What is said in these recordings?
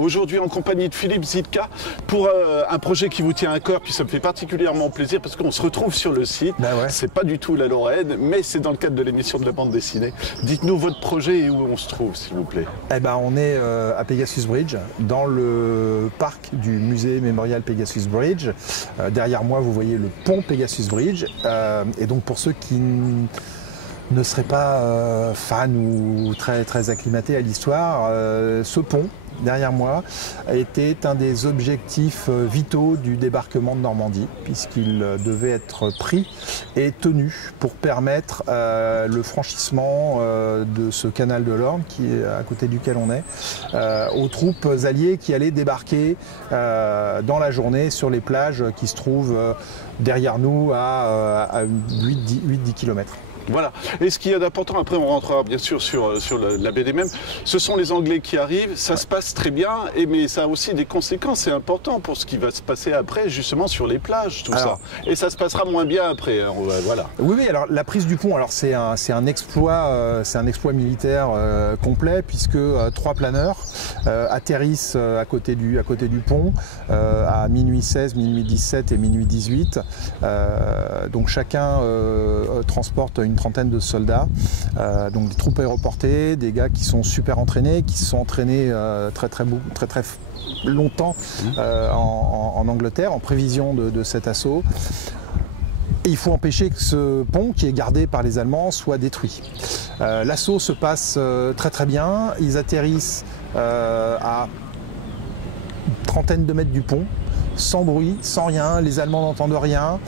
Aujourd'hui en compagnie de Philippe Zitka pour un projet qui vous tient à cœur, puis ça me fait particulièrement plaisir parce qu'on se retrouve sur le site. Ben ouais. C'est pas du tout la Lorraine, mais c'est dans le cadre de l'émission de la bande dessinée. Dites-nous votre projet et où on se trouve, s'il vous plaît. Eh ben, on est à Pegasus Bridge, dans le parc du musée mémorial Pegasus Bridge. Derrière moi, vous voyez le pont Pegasus Bridge. Et donc pour ceux qui ne seraient pas fans ou très acclimatés à l'histoire, ce pont derrière moi était un des objectifs vitaux du débarquement de Normandie, puisqu'il devait être pris et tenu pour permettre le franchissement de ce canal de l'Orne, qui est à côté duquel on est, aux troupes alliées qui allaient débarquer dans la journée sur les plages qui se trouvent derrière nous à 8-10 km. Voilà. Et ce qu'il y a d'important, après on rentrera bien sûr sur la BD même, ce sont les Anglais qui arrivent, ça se passe très bien, mais ça a aussi des conséquences, c'est important pour ce qui va se passer après, justement sur les plages, tout ça. Et ça se passera moins bien après, hein, voilà. Oui, alors la prise du pont, alors c'est un exploit militaire complet, puisque 3 planeurs atterrissent à côté du pont à minuit 16, minuit 17 et minuit 18. Donc chacun transporte une trentaine de soldats, donc des troupes aéroportées, des gars qui sont super entraînés, qui se sont entraînés très longtemps en Angleterre en prévision de cet assaut. Et il faut empêcher que ce pont, qui est gardé par les Allemands, soit détruit. L'assaut se passe très bien, ils atterrissent à une trentaine de mètres du pont, sans bruit, sans rien, les Allemands n'entendent rien.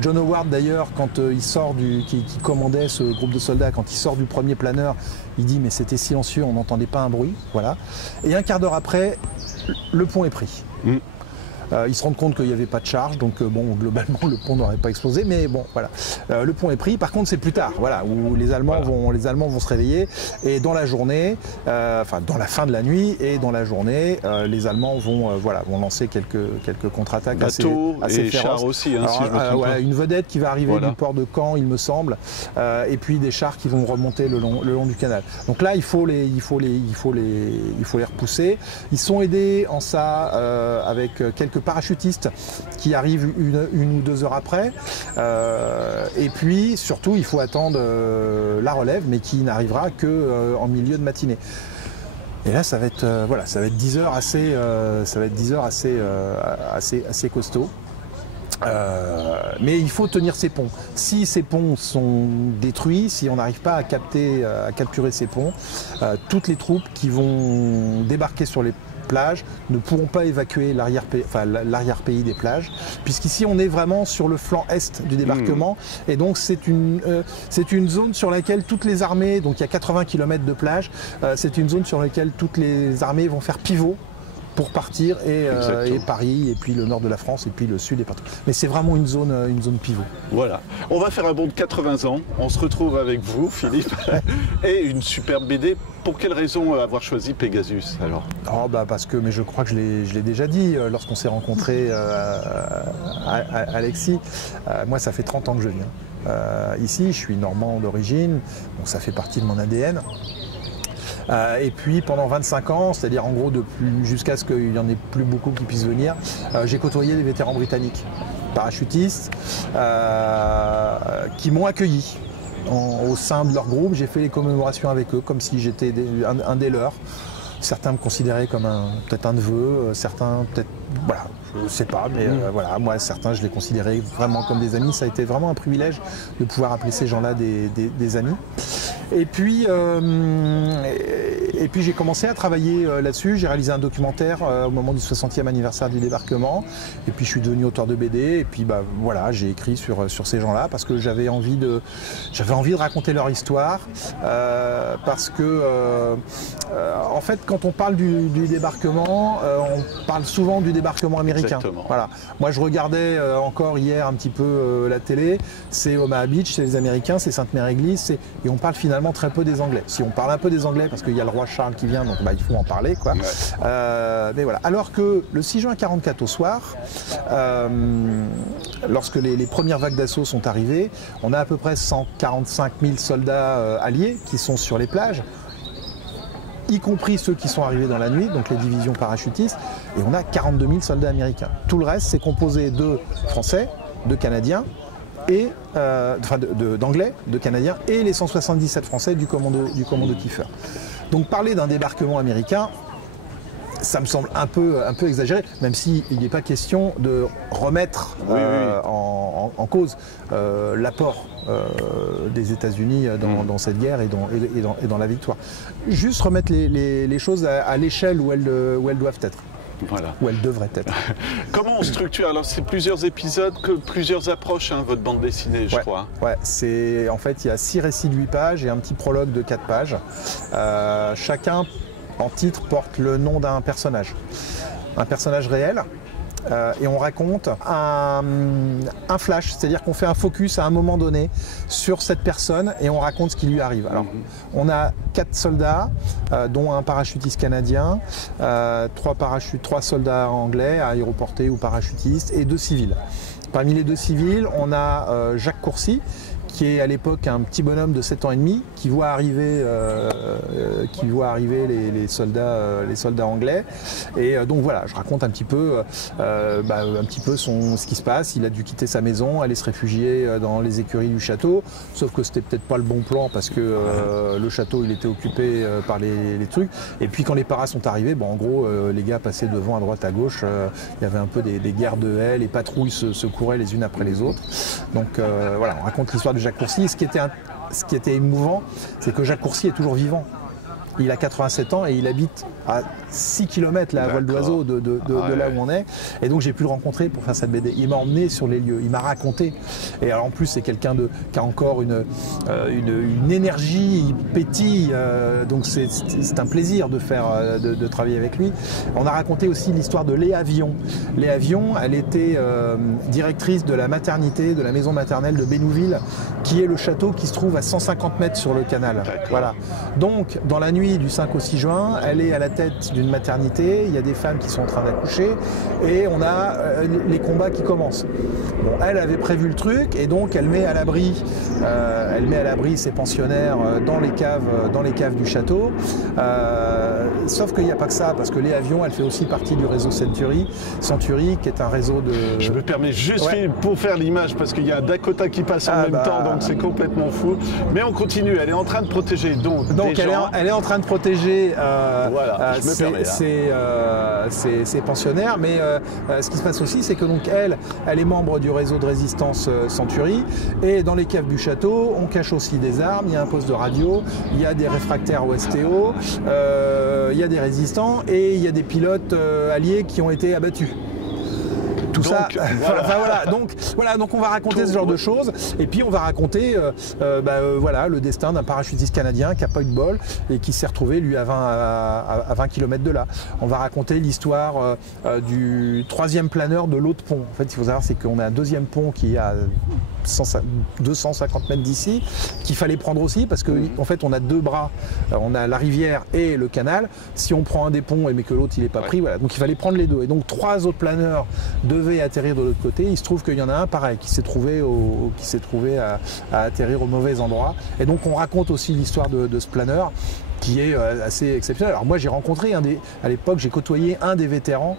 John Howard d'ailleurs, quand il sort qui commandait ce groupe de soldats, quand il sort du premier planeur, il dit mais c'était silencieux, on n'entendait pas un bruit, voilà. Et un quart d'heure après, le pont est pris. Ils se rendent compte qu'il n'y avait pas de charge, donc bon, globalement le pont n'aurait pas explosé, mais bon, voilà. Le pont est pris. Par contre, c'est plus tard, voilà, où les Allemands vont se réveiller, et dans la journée, enfin dans la fin de la nuit et dans la journée, les Allemands vont lancer quelques contre-attaques assez féroces. Chars aussi, hein, alors, si je me trompe voilà, pas. une vedette qui va arriver du port de Caen, il me semble, et puis des chars qui vont remonter le long du canal. Donc là, il faut les repousser. Ils sont aidés en ça avec quelques parachutistes qui arrivent une ou 2 heures après, et puis surtout il faut attendre la relève, mais qui n'arrivera que en milieu de matinée. Et là ça va être 10 heures assez costauds. Mais il faut tenir ces ponts. Si ces ponts sont détruits, si on n'arrive pas à capturer ces ponts, toutes les troupes qui vont débarquer sur les plages ne pourront pas évacuer l'arrière-pays des plages, puisqu'ici on est vraiment sur le flanc est du débarquement, et donc c'est une zone sur laquelle toutes les armées, donc il y a 80 km de plage, c'est une zone sur laquelle toutes les armées vont faire pivot pour partir, et Paris, et puis le nord de la France, et puis le sud, et partout. Mais c'est vraiment une zone pivot. Voilà. On va faire un bond de 80 ans. On se retrouve avec vous, Philippe, et une superbe BD. Pour quelle raison avoir choisi Pegasus alors? Oh bah parce que, mais je crois que je l'ai déjà dit lorsqu'on s'est rencontrés, Alexis. Moi, ça fait 30 ans que je viens ici. Je suis normand d'origine, donc ça fait partie de mon ADN. Et puis pendant 25 ans, c'est-à-dire en gros jusqu'à ce qu'il n'y en ait plus beaucoup qui puissent venir, j'ai côtoyé des vétérans britanniques, parachutistes, qui m'ont accueilli au sein de leur groupe. J'ai fait les commémorations avec eux comme si j'étais un des leurs. Certains me considéraient comme peut-être un neveu, certains peut-être, voilà, je ne sais pas, mais voilà, moi certains je les considérais vraiment comme des amis. Ça a été vraiment un privilège de pouvoir appeler ces gens-là des amis. Et puis j'ai commencé à travailler là-dessus. J'ai réalisé un documentaire au moment du 60e anniversaire du débarquement. Et puis je suis devenu auteur de BD. Et puis bah, voilà, j'ai écrit sur ces gens-là parce que j'avais envie de raconter leur histoire. Parce que en fait, quand on parle du débarquement, on parle souvent du débarquement américain. Exactement. Voilà. Moi, je regardais encore hier un petit peu la télé. C'est Omaha Beach, c'est les Américains, c'est Sainte-Mère-Église, et on parle finalement très peu des Anglais. Si on parle un peu des Anglais, parce qu'il y a le roi Charles qui vient, donc bah, il faut en parler, quoi. Ouais. Mais voilà. Alors que le 6 juin 1944 au soir, lorsque les premières vagues d'assaut sont arrivées, on a à peu près 145 000 soldats alliés qui sont sur les plages. y compris ceux qui sont arrivés dans la nuit, donc les divisions parachutistes, et on a 42 000 soldats américains. Tout le reste, c'est composé de Français, de Canadiens, et d'Anglais, de Canadiens, et les 177 Français du commando Kiefer. Donc parler d'un débarquement américain, ça me semble un peu exagéré, même s'il n'est pas question de remettre en cause l'apport des États-Unis dans cette guerre et dans la victoire. Juste remettre les choses à l'échelle où elles doivent être. Voilà. Où elles devraient être. Comment on structure? Alors c'est plusieurs épisodes, plusieurs approches, hein, votre bande dessinée, je crois. Ouais, en fait il y a 6 récits de 8 pages et un petit prologue de 4 pages. Chacun en titre porte le nom d'un personnage réel. Et on raconte un flash, c'est-à-dire qu'on fait un focus à un moment donné sur cette personne et on raconte ce qui lui arrive. Alors, on a 4 soldats, dont un parachutiste canadien, 3 soldats anglais, aéroportés ou parachutistes, et 2 civils. Parmi les 2 civils, on a Jacques Courcy, qui est à l'époque un petit bonhomme de 7 ans et demi, qui voit arriver les soldats anglais. Et donc voilà, je raconte un petit peu ce qui se passe. Il a dû quitter sa maison, aller se réfugier dans les écuries du château, sauf que c'était peut-être pas le bon plan parce que le château il était occupé par les trucs. Et puis quand les paras sont arrivés, en gros les gars passaient devant à droite à gauche, il y avait un peu des guerres de haies, les patrouilles se couraient les unes après les autres. Donc voilà, on raconte l'histoire de Jacques Courcy. Ce qui était émouvant, c'est que Jacques Courcy est toujours vivant. Il a 87 ans et il habite à 6 km là, à vol d'oiseau de là où on est. Et donc j'ai pu le rencontrer pour faire cette BD. Il m'a emmené sur les lieux, il m'a raconté. Et alors en plus c'est quelqu'un qui a encore une énergie, il pétille. Donc c'est un plaisir de travailler avec lui. On a raconté aussi l'histoire de Léa Vion. Léa Vion, elle était directrice de la maternité, de la maison maternelle de Bénouville, qui est le château qui se trouve à 150 mètres sur le canal. Voilà. Donc dans la nuit du 5 au 6 juin, elle est à la tête d'une maternité, il y a des femmes qui sont en train d'accoucher et on a les combats qui commencent. Bon, elle avait prévu le truc et donc elle met à l'abri ses pensionnaires dans les caves du château. Sauf qu'il n'y a pas que ça, parce que Léa Vion, elle fait aussi partie du réseau Century, qui est un réseau de... Je me permets juste pour faire l'image, parce qu'il y a un Dakota qui passe en même temps, donc c'est complètement fou. Mais on continue, elle est en train de protéger donc elle est en train de protéger ses pensionnaires, mais ce qui se passe aussi, c'est que donc elle est membre du réseau de résistance Century, et dans les caves du château, on cache aussi des armes, il y a un poste de radio, il y a des réfractaires au STO, il y a des résistants et il y a des pilotes alliés qui ont été abattus. Tout donc, ça, donc on va raconter ce genre de choses et puis on va raconter le destin d'un parachutiste canadien qui n'a pas eu de bol et qui s'est retrouvé lui à 20 km de là. On va raconter l'histoire du 3e planeur de l'autre pont. En fait, il faut savoir, c'est qu'on a un 2e pont qui est à 250 mètres d'ici, qu'il fallait prendre aussi parce qu'en fait on a 2 bras, on a la rivière et le canal. Si on prend un des ponts mais que l'autre il n'est pas pris, voilà, donc il fallait prendre les 2. Et donc 3 autres planeurs devaient atterrir de l'autre côté. Il se trouve qu'il y en a un pareil qui s'est trouvé à atterrir au mauvais endroit. Et donc on raconte aussi l'histoire de ce planeur qui est assez exceptionnel. Alors moi j'ai rencontré à l'époque, j'ai côtoyé un des vétérans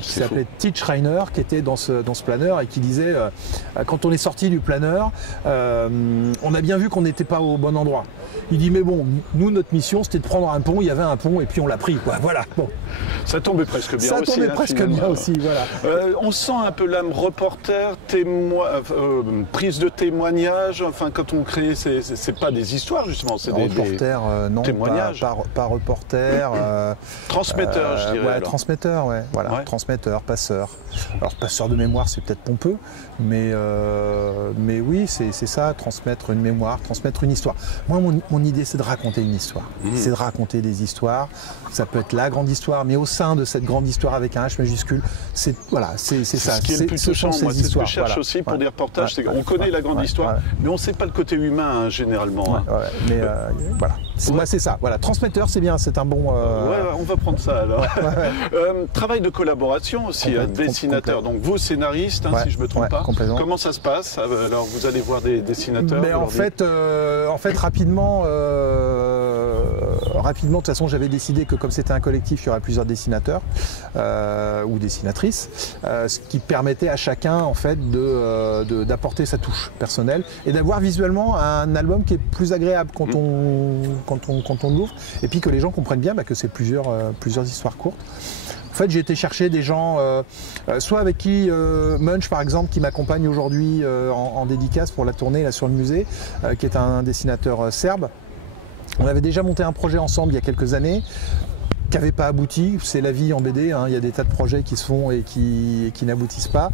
qui s'appelait Titch Reiner, qui était dans ce planeur et qui disait quand on est sorti du planeur, on a bien vu qu'on n'était pas au bon endroit. Il dit mais bon, nous notre mission c'était de prendre un pont, il y avait un pont et puis on l'a pris quoi. Voilà. Bon. Ça tombait presque bien aussi. Ça tombait presque bien aussi, voilà. On sent un peu l'âme reporter, prise de témoignage. Enfin quand on crée, c'est pas des histoires justement, c'est des non, témoignages. Pas reporter. Transmetteur, je dirais. Ouais, transmetteur, ouais. Voilà. Ouais. Transmetteur, passeur. Alors passeur de mémoire, c'est peut-être pompeux, mais oui, c'est ça, transmettre une mémoire, transmettre une histoire. Moi, mon idée, c'est de raconter une histoire. C'est de raconter des histoires. Ça peut être la grande histoire, mais au sein de cette grande histoire avec un H majuscule, c'est ça. Ce qui est le plus touchant, moi, c'est ce que je cherche aussi pour des reportages. On connaît la grande histoire, mais on ne sait pas le côté humain, généralement. Mais voilà. Moi, c'est ça. Voilà. Transmetteur, c'est bien, c'est un bon... on va prendre ça alors. Travail de collaboration aussi, dessinateur. Donc vous, scénariste, si je ne me trompe pas. Comment ça se passe? Alors vous allez voir des dessinateurs? Mais en fait, rapidement, rapidement, de toute façon, j'avais décidé que comme c'était un collectif, il y aurait plusieurs dessinateurs ou dessinatrices, ce qui permettait à chacun en fait d'apporter sa touche personnelle et d'avoir visuellement un album qui est plus agréable quand on l'ouvre, et puis que les gens comprennent bien que c'est plusieurs histoires courtes. En fait, j'ai été chercher des gens, soit avec qui Munch, par exemple, qui m'accompagne aujourd'hui en dédicace pour la tournée là, sur le musée, qui est un dessinateur serbe. On avait déjà monté un projet ensemble il y a quelques années, qui n'avait pas abouti. C'est la vie en BD, hein. Il y a des tas de projets qui se font et qui n'aboutissent pas.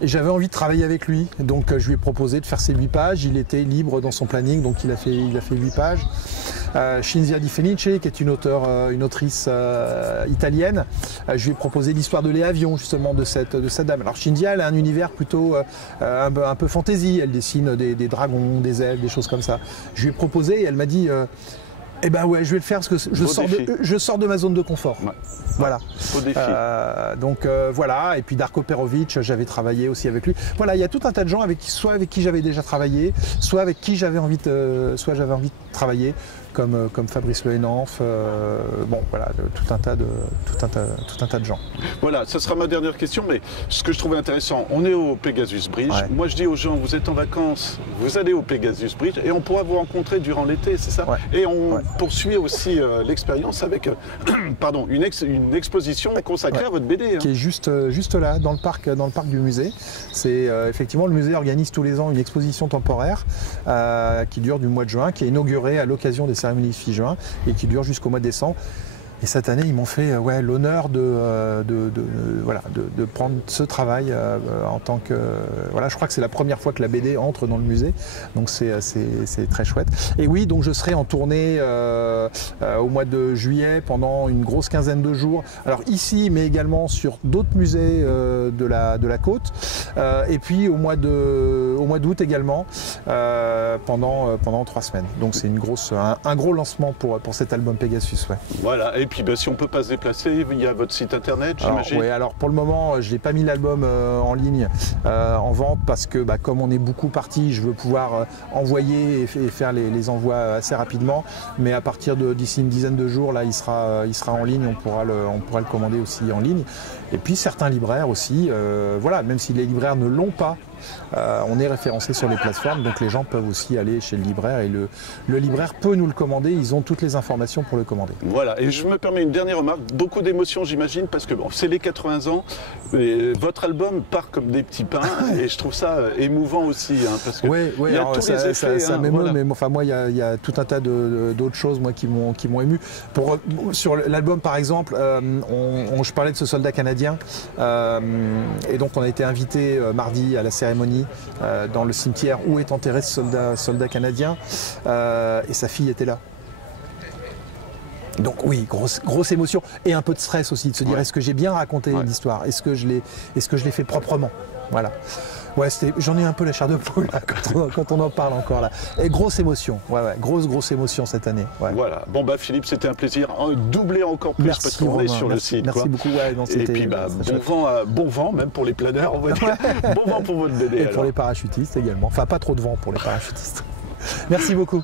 Et j'avais envie de travailler avec lui, donc je lui ai proposé de faire ses 8 pages. Il était libre dans son planning, donc il a fait 8 pages. Cinzia Di Fenice, qui est une autrice italienne, je lui ai proposé l'histoire de Léa Avion, justement, de cette dame. Alors Cinzia, elle a un univers plutôt un peu fantasy, elle dessine des dragons, des elfes, des choses comme ça. Je lui ai proposé et elle m'a dit eh ben ouais, je vais le faire parce que je sors de ma zone de confort. Ouais. Voilà. Au défi. Donc voilà, et puis Darko Perovic, j'avais travaillé aussi avec lui. Voilà, il y a tout un tas de gens avec qui j'avais déjà travaillé, soit avec qui j'avais envie de travailler, comme Fabrice Le Henanf, bon voilà, tout un tas de gens. Voilà, ce sera ma dernière question, mais ce que je trouvais intéressant, on est au Pegasus Bridge. Ouais. Moi je dis aux gens, vous êtes en vacances, vous allez au Pegasus Bridge et on pourra vous rencontrer durant l'été, c'est ça? Ouais. Et on poursuit aussi l'expérience avec pardon, une exposition consacrée à votre BD. Hein. Qui est juste là, dans le parc du musée. C'est effectivement, le musée organise tous les ans une exposition temporaire qui dure du mois de juin, qui est inaugurée à l'occasion des cérémonies de 6 juin et qui dure jusqu'au mois de décembre. Et cette année, ils m'ont fait l'honneur de prendre ce travail en tant que... voilà, je crois que c'est la première fois que la BD entre dans le musée, donc c'est très chouette. Et oui, donc je serai en tournée au mois de juillet pendant une grosse quinzaine de jours. Alors ici, mais également sur d'autres musées de la côte. Et puis au mois d'août également, pendant 3 semaines. Donc c'est un gros lancement pour cet album Pegasus. Ouais. Voilà. Et puis si on ne peut pas se déplacer, il y a votre site internet, j'imagine. Oui, alors pour le moment, je n'ai pas mis l'album en ligne, en vente, parce que comme on est beaucoup parti, je veux pouvoir envoyer et faire les envois assez rapidement. Mais à partir d'ici une dizaine de jours, là, il sera en ligne, on pourra le commander aussi en ligne. Et puis certains libraires aussi, voilà, même si les libraires ne l'ont pas, on est référencé sur les plateformes, donc les gens peuvent aussi aller chez le libraire et le libraire peut nous le commander, ils ont toutes les informations pour le commander. Voilà, et je me permets une dernière remarque, beaucoup d'émotions j'imagine, parce que c'est les 80 ans, et votre album part comme des petits pains, et je trouve ça émouvant aussi, hein, parce que il y a tous les effets. Ça m'émeut, voilà. Mais enfin, moi il y a tout un tas d'autres choses moi, qui m'ont ému. Sur l'album par exemple, je parlais de ce soldat canadien, et donc on a été invité mardi à la cérémonie dans le cimetière où est enterré ce soldat canadien, et sa fille était là. Donc oui, grosse émotion et un peu de stress aussi, de se dire est-ce que j'ai bien raconté l'histoire, est-ce que je l'ai fait proprement, voilà. Ouais, j'en ai un peu la chair de poule là, quand on en parle encore là. Et grosse émotion, grosse émotion cette année. Ouais. Voilà. Bon Philippe, c'était un plaisir, doublé encore plus. Merci, parce qu'on est sur le site. Merci beaucoup. Ouais, non, et puis bon vent même pour les planeurs, on va dire. Bon vent pour votre BD. Et alors. Pour les parachutistes également. Enfin, pas trop de vent pour les parachutistes. Merci beaucoup.